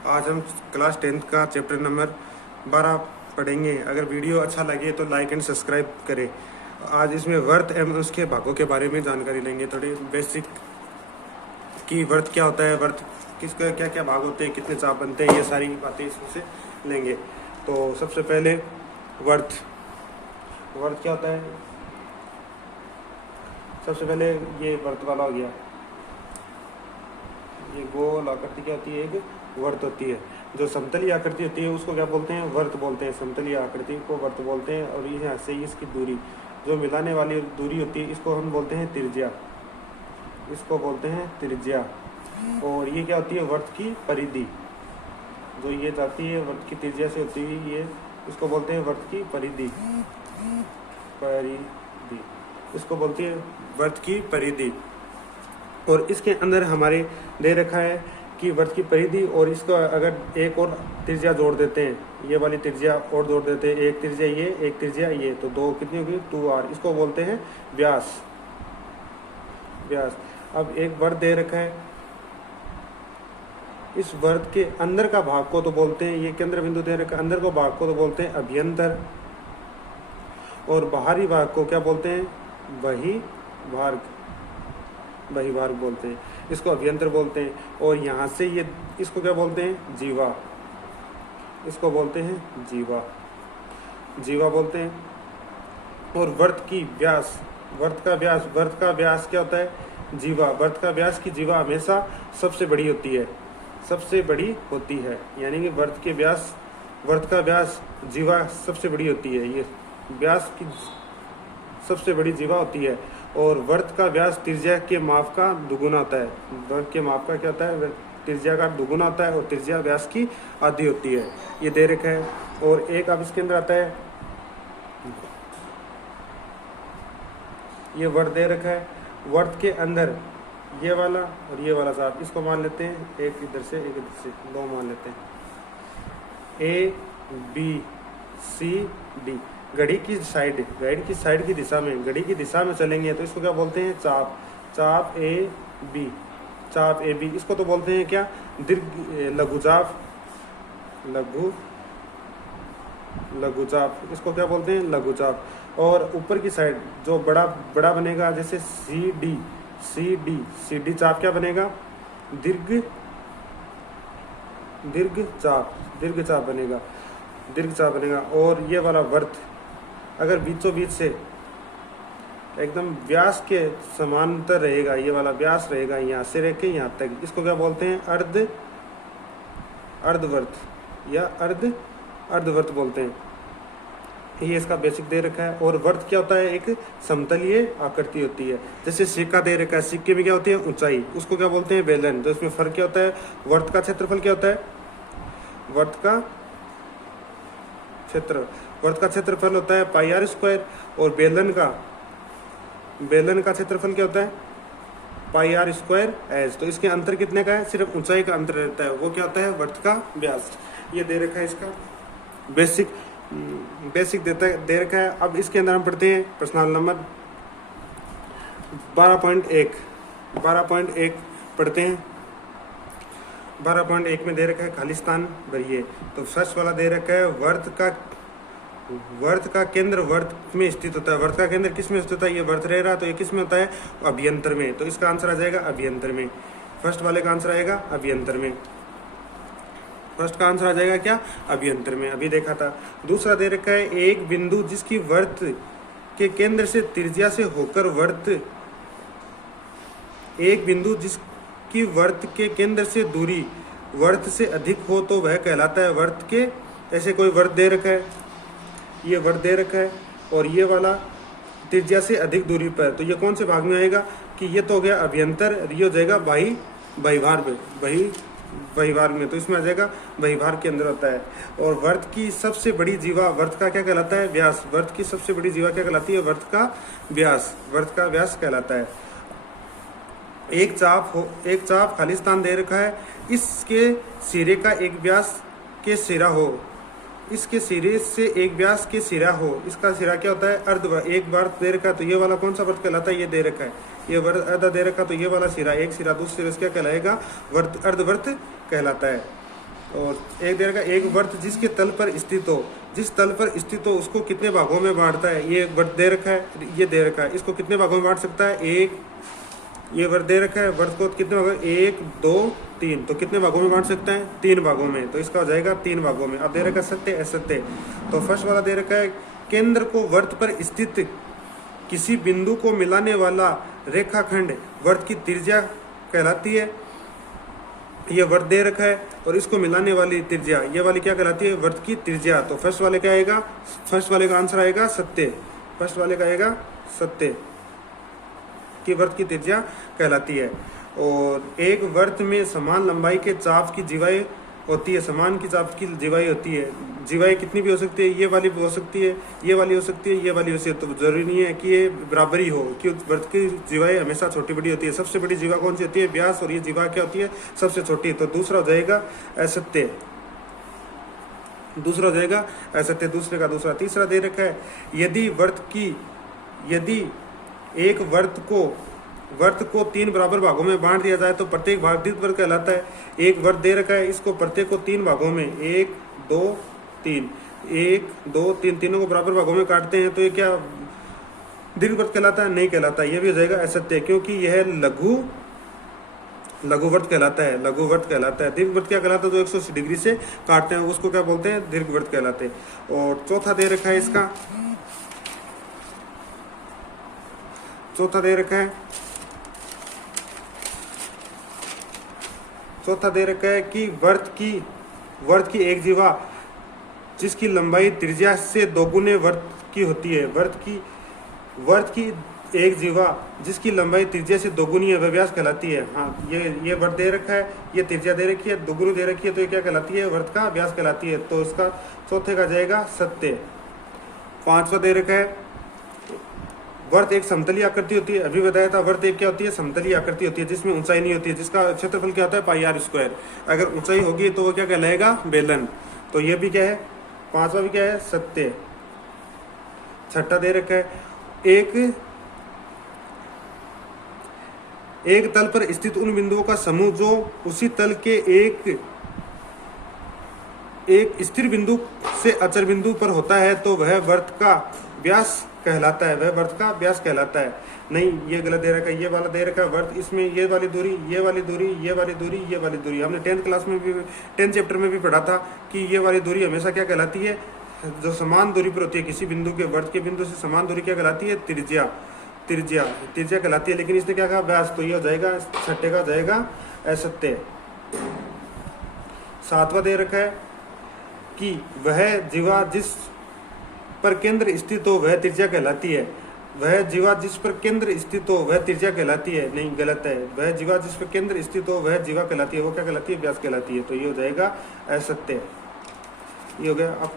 आज हम class 10th का चैप्टर नंबर 12 पढ़ेंगे। अगर वीडियो अच्छा लगे तो लाइक एंड सब्सक्राइब करें। आज इसमें वर्त एवं उसके भागों के बारे में जानकारी लेंगे। थोड़ी बेसिक कि वर्त क्या होता है, वर्त किसका क्या क्या भाग होते हैं, कितने चाप बनते हैं, ये सारी बातें इसमें से लेंगे। तो सबसे पहले वर्त क्या होता है। सबसे पहले ये वर्त वाला हो गया। ये गोल आकृति क्या होती है, एक वर्त होती है। जो समतलीय आकृति होती है उसको क्या बोलते हैं, वर्त बोलते हैं। समतलीय आकृति को वर्त बोलते हैं। और यहाँ से इसकी दूरी, जो मिलाने वाली दूरी होती है, इसको हम बोलते हैं त्रिज्या। इसको बोलते हैं त्रिज्या। और ये क्या होती है, वर्त की परिधि। जो ये जाती है वर्त की त्रिज्या से होती है, ये इसको बोलते हैं वर्त की परिधि। इसको बोलते हैं वर्त की परिधि। और इसके अंदर हमारे दे रखा है कि वर्त की परिधि, और इसको अगर एक और त्रिज्या जोड़ देते हैं, ये वाली त्रिज्या और जोड़ देते हैं, एक त्रिज्या ये, एक त्रिज्या ये, तो दो कितनी होगी, 2r। इसको बोलते हैं व्यास। अब एक वर्त दे रखा है, इस वर्त के अंदर का भाग को तो बोलते हैं, ये केंद्र बिंदु दे रखा है, अंदर को भाग को तो बोलते हैं अभ्यंतर, और बाहरी भाग को क्या बोलते हैं, बहिर्भाग बोलते हैं। इसको अभ्यंतर बोलते हैं। और यहाँ से ये इसको क्या बोलते हैं, जीवा। इसको बोलते हैं जीवा बोलते हैं। और वर्त का व्यास क्या होता है, जीवा। वर्त का व्यास की जीवा हमेशा सबसे बड़ी होती है। यानी कि वर्त का व्यास जीवा सबसे बड़ी होती है। ये व्यास की सबसे बड़ी जीवा होती है। और वर्त का व्यास त्रिज्या के माप का दुगुना होता है। वर्त के माप का क्या होता है, त्रिज्या का दुगुना होता है। और त्रिज्या व्यास की आधी होती है। ये दे रखा है। और एक अब इसके अंदर आता है, ये वर्त दे रखा है। वर्त के अंदर ये वाला और ये वाला साहब, इसको मान लेते हैं, एक इधर से एक इधर से, दो मान लेते हैं, ABCD। घड़ी की साइड की दिशा में, घड़ी की दिशा में चलेंगे तो इसको क्या बोलते हैं, चाप AB। इसको तो बोलते हैं क्या, लघुचाप। इसको क्या बोलते हैं, लघुचाप। और ऊपर की साइड जो बड़ा बनेगा, जैसे CD चाप क्या बनेगा, दीर्घचाप बनेगा। और ये वाला वर्त अगर बीचों बीच से एकदम व्यास के समांतर रहेगा, ये वाला व्यास रहेगा यहाँ से रह के यहाँ तक, इसको क्या बोलते हैं, अर्धवर्त या अर्धवर्त बोलते हैं। ये इसका बेसिक दे रखा है। और वर्त क्या होता है, एक समतलीय आकृति होती है। जैसे सिक्का दे रखा है, सिक्के में क्या होती है, ऊंचाई, उसको क्या बोलते हैं, बेलन। तो इसमें फर्क क्या होता है, वर्त का क्षेत्रफल क्या होता है, वर्त का क्षेत्रफल होता है πr²। और बेलन का क्षेत्रफल क्या होता है, πr²h। तो इसके अंतर कितने का है, सिर्फ ऊंचाई का अंतर रहता है, वो क्या होता है, वर्त का व्यास। ये दे रखा है, इसका बेसिक दे रखा है। अब इसके अंदर हम पढ़ते हैं प्रश्न नंबर 12.1 पढ़ते हैं। 12.1 में दे रखा है, खाली स्थान भरिए। तो फर्स्ट वाला दे रखा है, वर्त का केंद्र वर्त में स्थित होता है। वर्त का केंद्र किस में स्थित होता है, ये वर्त रह रहा, तो ये किस में होता है, अभ्यंतर में। तो इसका आंसर आ जाएगा अभ्यंतर में। फर्स्ट वाले का आंसर आएगा अभ्यंतर में। फर्स्ट का आंसर आ जाएगा क्या, अभ्यंतर में, अभी देखा था। दूसरा दे रखा है, एक बिंदु जिसकी वर्त के केंद्र से त्रिज्या से होकर वर्त के केंद्र से दूरी वर्त से अधिक हो तो वह कहलाता है वर्त के। ऐसे कोई वर्त दे रखा है, ये वर्त दे रखा है, और ये वाला त्रिज्या से अधिक दूरी पर, तो ये कौन से भाग में आएगा, कि ये तो हो गया अभ्यंतर, ये हो जाएगा बहिर्भाग में। तो इसमें आ जाएगा बहिर्भाग के अंदर होता है। और वर्त की सबसे बड़ी जीवा वर्त का क्या कहलाता है, व्यास। वर्त की सबसे बड़ी जीवा क्या कहलाती है, वर्त का व्यास कहलाता है। एक चाप खाली स्थान दे रखा है, इसके सिरे का एक व्यास के सिरा हो, इसके सिरे से एक व्यास के सिरा हो, इसका सिरा क्या होता है, अर्धवर्त। एक वर्त दे रखा है, तो ये वाला कौन सा वर्त कहलाता है, ये दे रखा है, ये वर्त अर्ध दे रखा, तो ये वाला सिरा, एक सिरा दूसरे सिरे क्या कहलाएगा, अर्धवर्त कहलाता है। और एक दे रखा है एक वर्त जिसके तल पर स्थित हो, जिस तल पर स्थित हो उसको कितने भागों में बांटता है। ये एक वर्त दे रखा है, ये दे रखा है, इसको कितने भागों में बांट सकता है। एक ये वर्त दे रखा है, वर्त को कितने भागों में, 1 2 3, तो कितने भागों में बांट सकता है, 3 भागों में। तो इसका हो जाएगा 3 भागों में। अब दे रखा है सत्य असत्य। तो फर्स्ट वाला दे रखा है केंद्र को वर्त पर स्थित किसी बिंदु को मिलाने वाला रेखाखंड वर्त की त्रिज्या कहलाती है। ये वर्त दे रखा है और इसको मिलाने वाली त्रिज्या, ये वाली क्या कहलाती है, वर्त की त्रिज्या। तो फर्स्ट वाले क्या आएगा, फर्स्ट वाले का आंसर आएगा सत्य। फर्स्ट वाले का आएगा सत्य कि वर्त की त्रिज्या कहलाती है। और एक वर्त में समान लंबाई के चाप की जीवाएं होती है, समान की चाप की जीवाएं होती है। जीवाएं कितनी भी हो सकती है, ये वाली भी हो सकती है, ये वाली हो सकती है, ये वाली हो सकती है। तो जरूरी नहीं है कि ये बराबरी हो, कि वर्त की जीवाएं हमेशा छोटी बड़ी होती है। सबसे बड़ी जीवा कौन सी होती है, व्यास, और ये जीवा क्या होती है, सबसे छोटी। तो दूसरा हो जाएगा असत्य, दूसरा हो जाएगा असत्य, दूसरे का दूसरा। तीसरा दे रखा है यदि एक वर्त को 3 बराबर भागों में बांट दिया जाए तो प्रत्येक भाग दीर्घवृत्त कहलाता है। एक वर्त दे रखा है, इसको प्रत्येक को 3 भागों में 1 2 3 1 2 3 तीनों को बराबर भागों में काटते हैं तो ये क्या दीर्घवृत्त कहलाता है, नहीं कहलाता। ये भी हो जाएगा असत्य, क्योंकि यह लघुवर्त कहलाता है, लघुवर्त कहलाता है। दीर्घवृत्त क्या कहलाता है, जो 180 डिग्री से काटते हैं उसको क्या बोलते हैं, दीर्घवृत्त कहलाते हैं। और चौथा दे रखा है इसका, चौथा दे रखा है कि वर्त की एक जीवा जिसकी लंबाई त्रिज्या से दोगुने वर्त की होती है। वर्त की एक जीवा जिसकी लंबाई त्रिज्या से दोगुनी है वह व्यास कहलाती है। हाँ, ये वर्त दे रखा है, ये त्रिज्या दे रखी है, दोगुनी दे रखी है, तो ये क्या कहलाती है, वर्त का व्यास कहलाती है। तो इसका चौथे का जाएगा सत्य। पांचवा दे रखा है वर्त एक समतलीय आकृति होती है। अभी बताया था वर्त एक क्या होती है, समतलीय आकृति होती है जिसमें ऊंचाई नहीं होती है, जिसका क्षेत्रफल क्या होता है, पाई आर स्क्वायर। अगर ऊंचाई होगी तो वो क्या कहलाएगा, बेलन। तो ये भी क्या है, पांचवा भी क्या है, सत्य। छठा दे रखा है एक तल पर स्थित उन बिंदुओं का समूह जो उसी तल के एक स्थिर बिंदु से अचर बिंदु पर होता है तो वह वर्त का व्यास कहलाता है, वह वर्त का व्यास कहलाता है। नहीं, ये गलत दे रखा है, ये वाला दे रखा है वर्त, इसमें ये वाली दूरी, ये वाली दूरी, ये वाली दूरी, ये वाली दूरी। हमने 10th क्लास में भी 10th चैप्टर में भी पढ़ा था कि ये वाली दूरी हमेशा क्या कहलाती है, जो समान दूरी पर होती है किसी बिंदु के, वर्त के बिंदु से समान दूरी क्या कहलाती है, त्रिज्या कहलाती है। लेकिन इसने क्या कहा, व्यास। तो ये हो जाएगा छठे का जाएगा असत्य। सातवां दे रखा है कि वह जीवा जिस पर केंद्र स्थित हो वह त्रिज्या कहलाती है। वह जीवा जिस पर केंद्र स्थित हो वह त्रिज्या कहलाती है, नहीं, गलत है। वह जीवा जिस पर केंद्र स्थित हो वह जीवा कहलाती है, वो क्या कहलाती है, व्यास कहलाती है। तो ये हो जाएगा असत्य। ये हो गया। अब